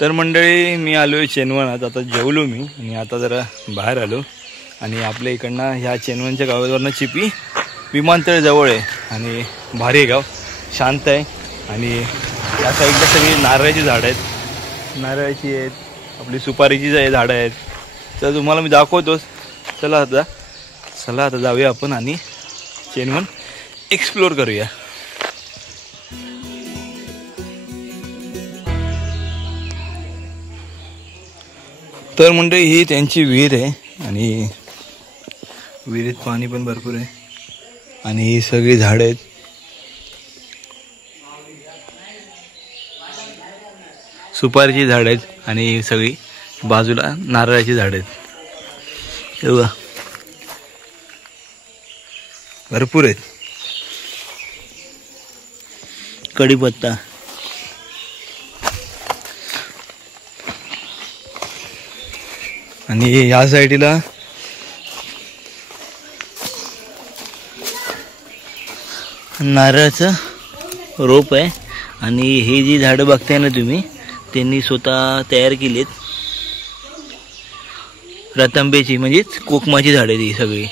तर मंडळी मी आलोय चेनवनात. आता जेवलो मी आणि आता जरा बाहेर आलो आणि आपल्या इकडनं ह्या चेनवनच्या गावावरनं चिपी विमानतळ जवळ आहे आणि भारी आहे गाव, शांत आहे. आणि या साईडला सगळी नारळाची झाडं आहेत, नारळाची आहेत, आपली सुपारीची झाडं आहेत. तर तुम्हाला मी दाखवतोच. चला आता जाऊया आपण आणि चेनवन एक्सप्लोर करूया. तर मंडळी ही त्यांची विहीर आहे आणि विहिरीत पाणी पण भरपूर आहे आणि ही सगळी झाडं आहेत. सुपारीची झाडं आहेत आणि सगळी बाजूला नारळाची झाडं आहेत. तेव्हा भरपूर आहेत. कढीपत्ता आणि या साईडला नारळाचं रोप आहे. आणि हे जी झाडं बघताय ना तुम्ही, त्यांनी स्वतः तयार केलीत. रतांब्याची म्हणजेच कोकमाची झाडं आहेत ही सगळी.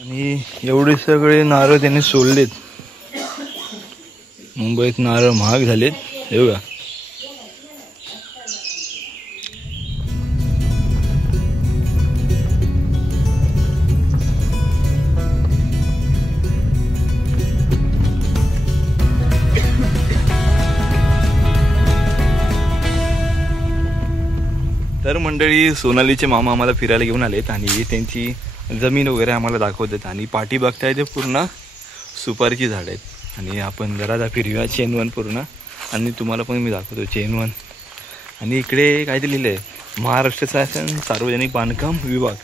आणि एवढे सगळे नारळ त्यांनी सोडलेत. मुंबईत नारळ महाग झालेत हे बघा. तर मंडळी सोनालीचे मामा आम्हाला फिरायला घेऊन आलेत आणि त्यांची जमीन वगैरे आम्हाला दाखवतात. आणि पाठी बघताय ते पूर्ण सुपारीची झाड आहेत. आणि आपण जरा फिरूया चेनवन पूर्ण आणि तुम्हाला पण मी दाखवतो चेनवन. आणि इकडे काय ते लिहिलं आहे, महाराष्ट्र शासन सार्वजनिक बांधकाम विभाग.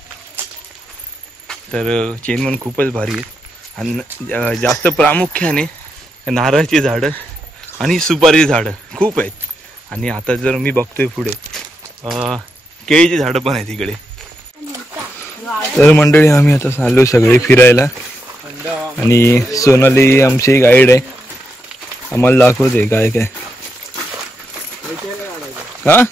तर चेनवन खूपच भारी आहेत आणि जास्त प्रामुख्याने नारळाची झाडं आणि सुपारीची झाडं खूप आहेत. आणि आता जर मी बघतोय पुढे केळीची झाडं पण आहेत इकडे. तर मंडळी आम्ही आता चाललो सगळे फिरायला आणि सोनाली आमची गाईड आहे, आम्हाला दाखवते काय काय. हा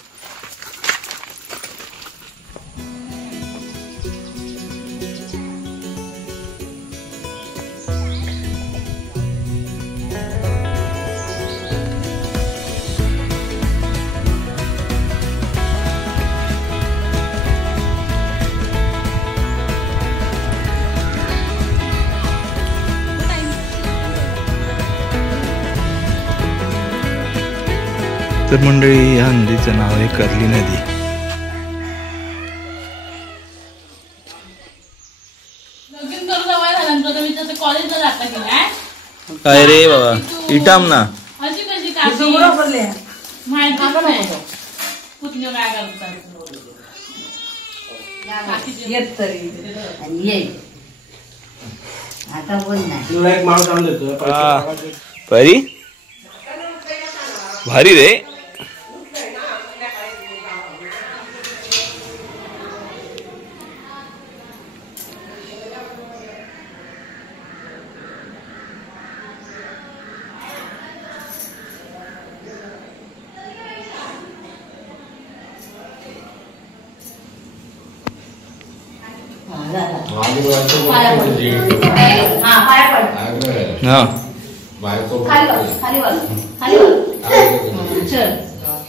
तर मंडळी या नदीचं नाव आहे कर्ली नदी. काय रे बाबा इटाम ना परी भारी रे.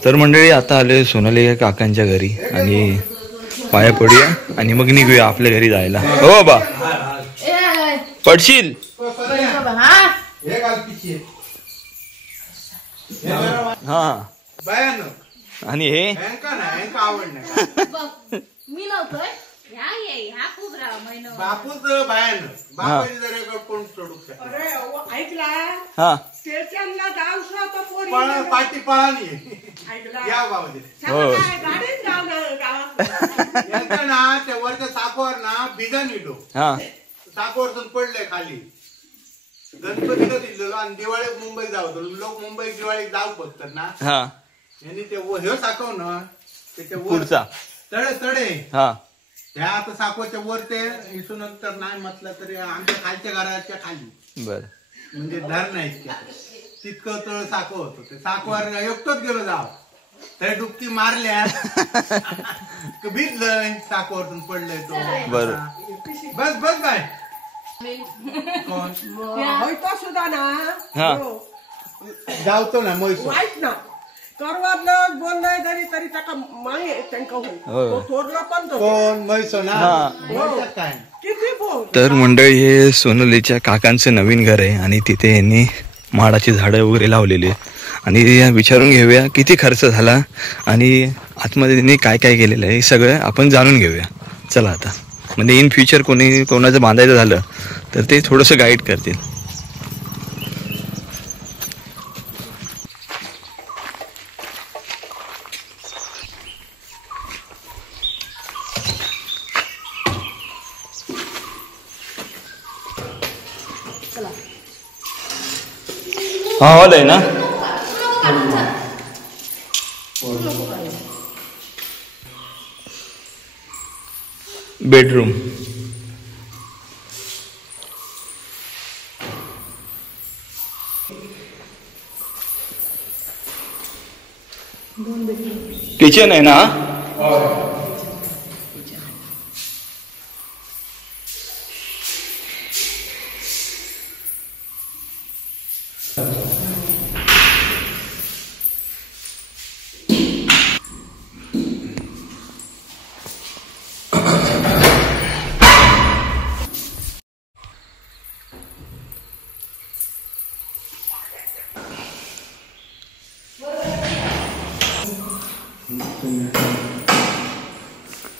तर मंडळी आता आले सोनाली काकांच्या घरी आणि पाया पडूया आणि मग निघूया आपल्या घरी जायला. हो बाबा पडशील. हा आणि हे मी नव्हतोय बापूच बायान बापाची जरा कोण सोडू ऐकला हा स्टेशनला जाऊ पाठी पळाली या ना त्या वरच्या साखर ना भिजा निलो साखरतून पडले खाली. गणपतीला दिलेलो आणि दिवाळीत मुंबईत जाऊ लोक मुंबईत दिवाळीत जाऊ बघतात ना. यांनी ते हे साखव ना त्याच्या पुढचा तळे तळे त्या आता साखवच्या वर ते इथून नंतर नाही म्हटलं तरी आमच्या खालच्या घराच्या खाली. बर म्हणजे धर नाही तितकं तळ साको होतो ते साकवार एकटोच गेलो जाव थंय डुबकी मारल्या भिजलंय साकवरतून पडलंय तो बरं. बस बस काय कोण होयतो सुद्धा ना हा. जावतो ना म्हैसूर वाईट ना करवारलं बोललंय तरी त्याका मागे त्यांका होईल तो थोरला पण तो कोण म्हैसूर ना हा. म्हैसात काय किती बोल तर मंडळी हे सोनलीच्या काकांचं नवीन घर आहे आणि तिथे यांनी माडाची झाडं वगैरे लावलेली आहे. आणि विचारून घेऊया किती खर्च झाला आणि आतमध्ये त्यांनी काय काय केलेलं आहे हे सगळं आपण जाणून घेऊया. चला आता म्हणजे इन फ्युचर कोणाचं बांधायचं झालं तर ते थोडंसं गाईड करतील. हा हॉल आहे ना बेडरूम किचन आहे ना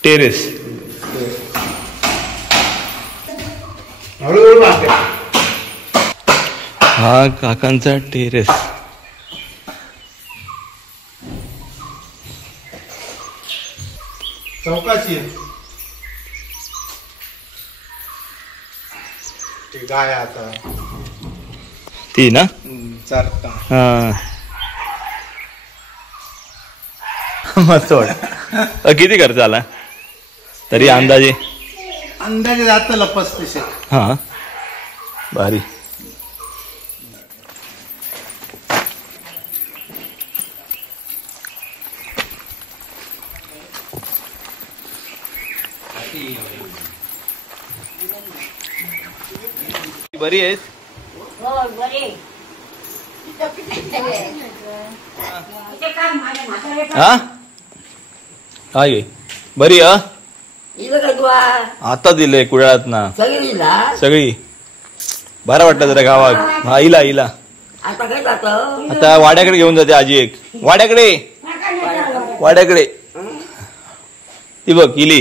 टेरेस हळूहळू मारते हा काकांचा टेरेस. चौकाशी ते गाय आता ती ना चारता हा मस्त वाटत. किती खर्च आला तरी अंदाजे जातं 35. हा भारी. बरी आहेस हा काय गे बरी हा आता दिले कुळात ना सगळी बरं वाटतं जरा गावात. हा इला आता वाड्याकडे घेऊन जाते आजी एक वाड्याकडे ती बघ इली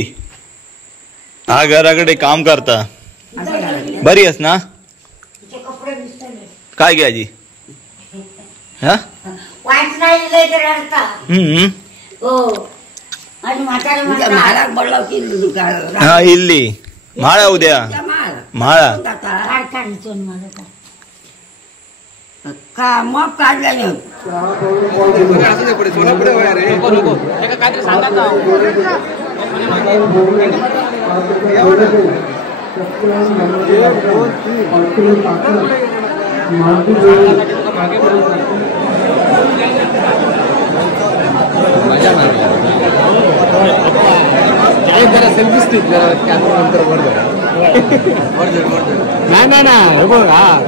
हा घराकडे काम करता. बरी आहेस ना काय गे आजी हा हा इल्ली माळा उद्या माळा का मग काढल्या नाही बघ हा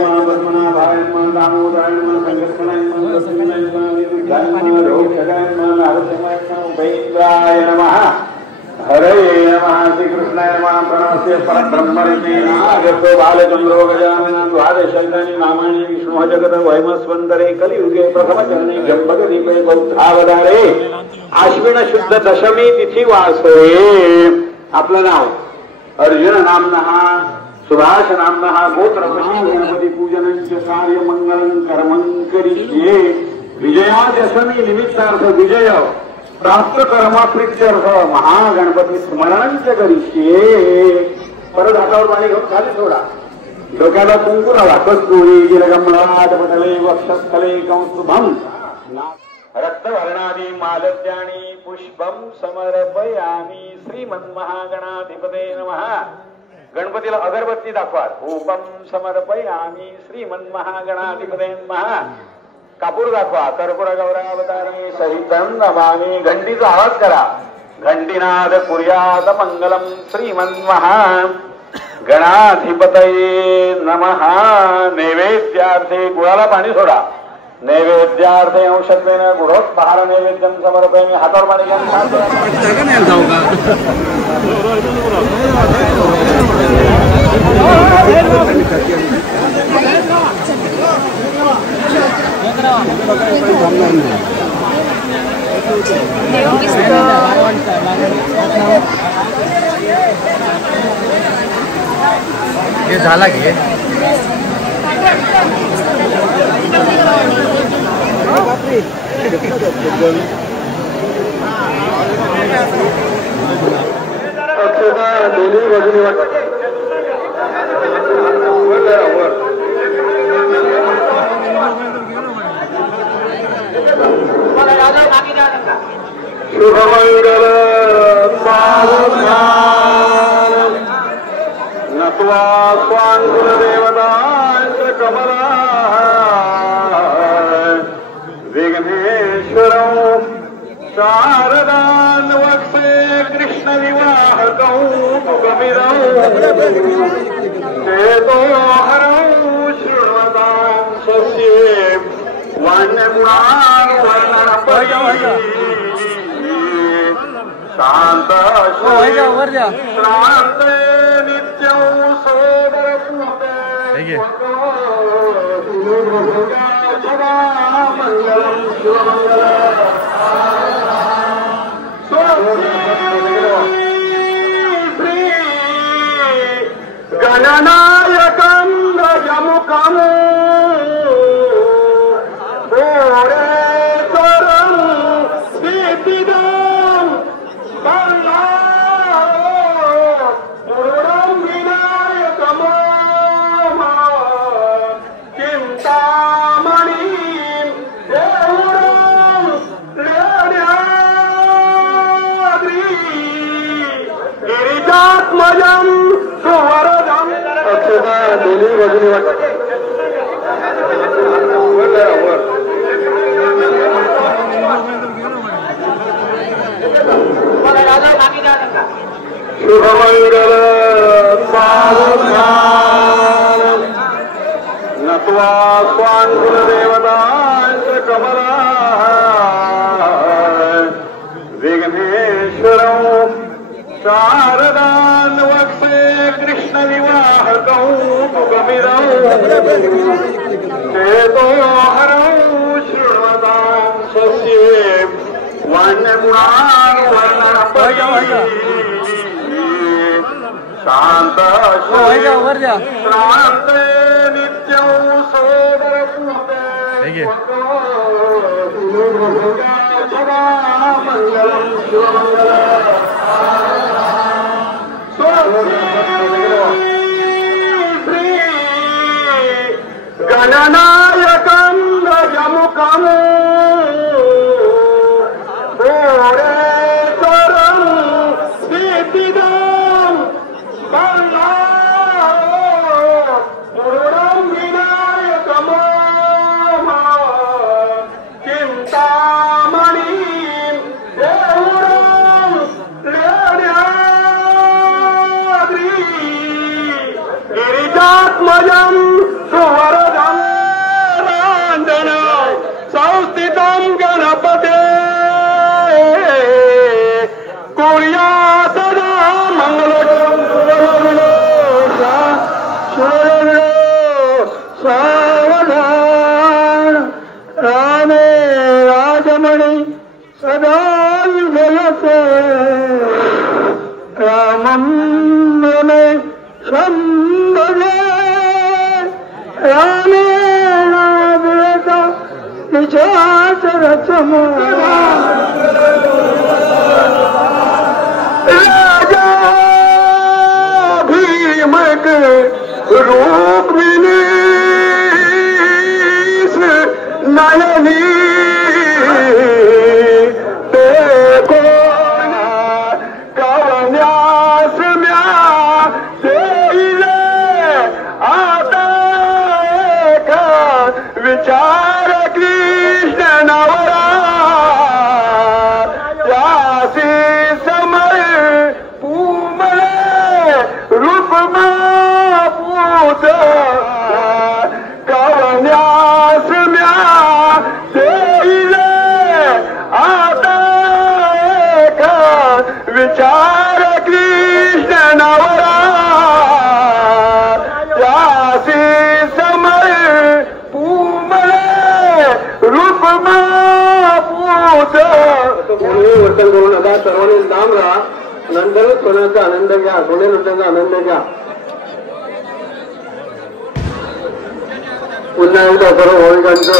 नमः पद्मनाभाय नमः दामोदराय नमः संकर्षणाय नमः लक्ष्मीनाय नमः विद्याय नमः रोक्षकाय नमः नारसिंहाय नमः उपेन्द्राय नमः हरे नमः श्रीकृष्णाय नमः प्रणवस्य परब्रह्मणे नागतो बालचन्द्रो गजाननं द्वादशैतानि नामानि विष्णुः जगत वैमस्वन्तरे कलियुगे प्रथमचरणे जम्बकदीपे बौद्धावतारे आश्विन शुद्ध दशमी तिथी वासरे आपलं नाव अर्जुन नामनः सुभाष नामनः गोत्र गणपती पूजनंच कार्य मंगलं कर्मं करिष्ये विजयादशमी निमित्तार्थ विजय प्राप्त कर्माप्रित्यर्थ महागणपती स्मरणंच करिष्ये. परत हातावर पाणी घेऊन खाली सोडा. डोक्याला कुंकू लावा. कस्तुरी गिरगमलाट पटले वक्षस्थले कौस्तुभम रक्तवर्णादि मालत्यानि पुष्पम समर्पयामि श्रीमन्महागणाधिपते नमः. गणपतीला अगरबत्ती दाखवा. धूपम समर्पयामि श्रीमन्महागणाधिपते नमः. कापूर दाखवा. कर्पूर गौरावतारणी सहितं नमामि. घंटीचा आवाज करा. घंटीनाद कुर्यात मंगलम श्रीमन्महा गणाधिपतये नमः. नैवेद्यार्थे गुळाला पाणी सोडा. नैवेद्यार्थे अंशत्वेन गुढोत्पहार नैवेद्यम समर्पयामि. हातावर पाणी घ्या. हे झाला घे. दोन्ही बाजूने वाटत शुभमंगल नत्वा स्वाङ्गुलदेवताश्च कमला विघ्नेश्वरं शारदान्वक्षे कृष्णविवाहकौ सुगमिदौ चेतोहरौ शृण्वतां शस्ये वाण्यगुणान्वर्णनपयि शांत श्रांत नित्यं सोदरपूते सदा मंगलं श्री गणनायकं गजमुखं भोरेश्वरं सिद्धिदं दोन्ही बाजूने वाटत शुभमंगल नत्वा स्वाङ्गुलदेवताश्च कमला विघ्नेश्वरं शारदान्वक्षे कृष्णविवाहकौ सुगमिदौ चेतोहरौ शृण्वतां शस्ये वाण्यगुणान्वर्णनपयि शांत श्रांत नित्यं सोदरपूते सदा मंगलं श्री गणनायकं गजमुखं भोरेश्वरं सिद्धिदं पूर्णं विनायकं राजा भीमक रूप विनीस नयनी देखो कवन्यास म्या देईले आता का विचार कृष्ण नवरा त्यासी समय पूमले रूप पूत कवन्यास म्या देईले आता का विचार कृष्ण नवरा त्यासी समय पूमले रूप पूत वर्तन करून आता सर्वांनी लांब राहा नंतरच सोन्याचा आनंद घ्या सोने लुटांचा आनंद घ्या पुन्हा एकदा सर्व भाविकांचं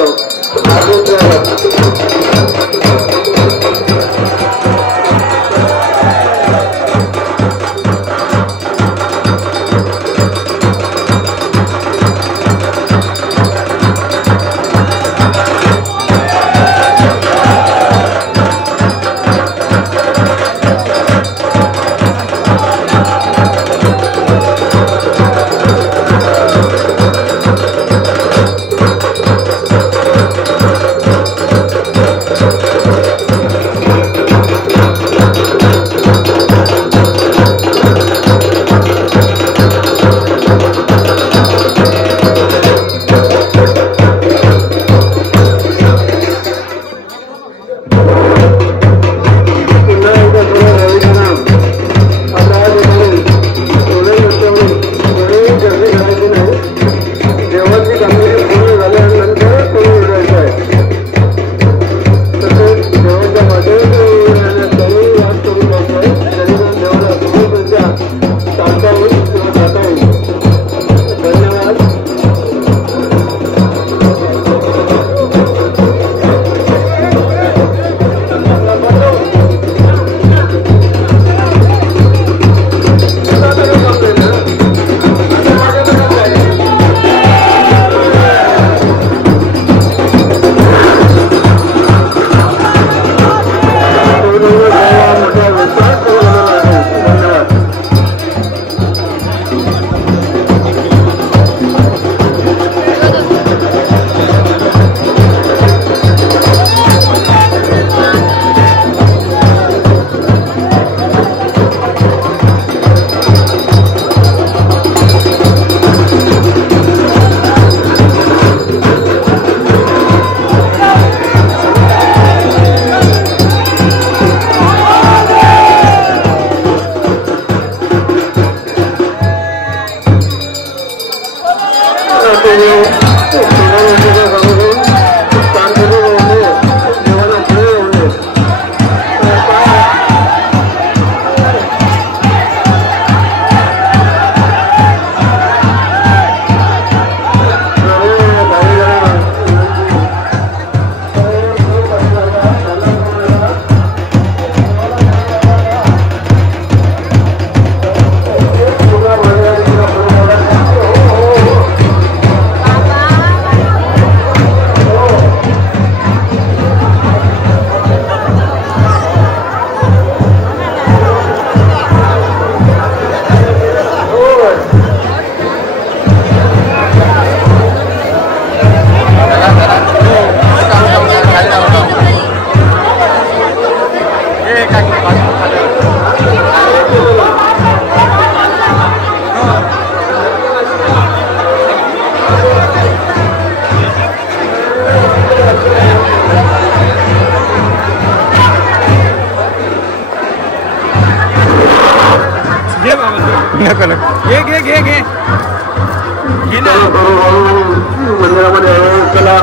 मंदिरामध्ये चला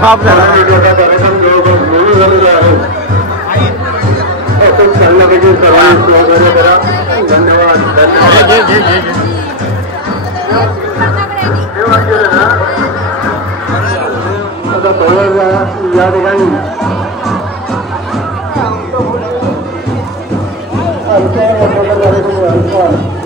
बाप झाला कार्यक्रम झालेला आहे चालण्यापैकी सर्वांनी सहकार्य करा. धन्यवाद. या ठिकाणी कार्यक्रम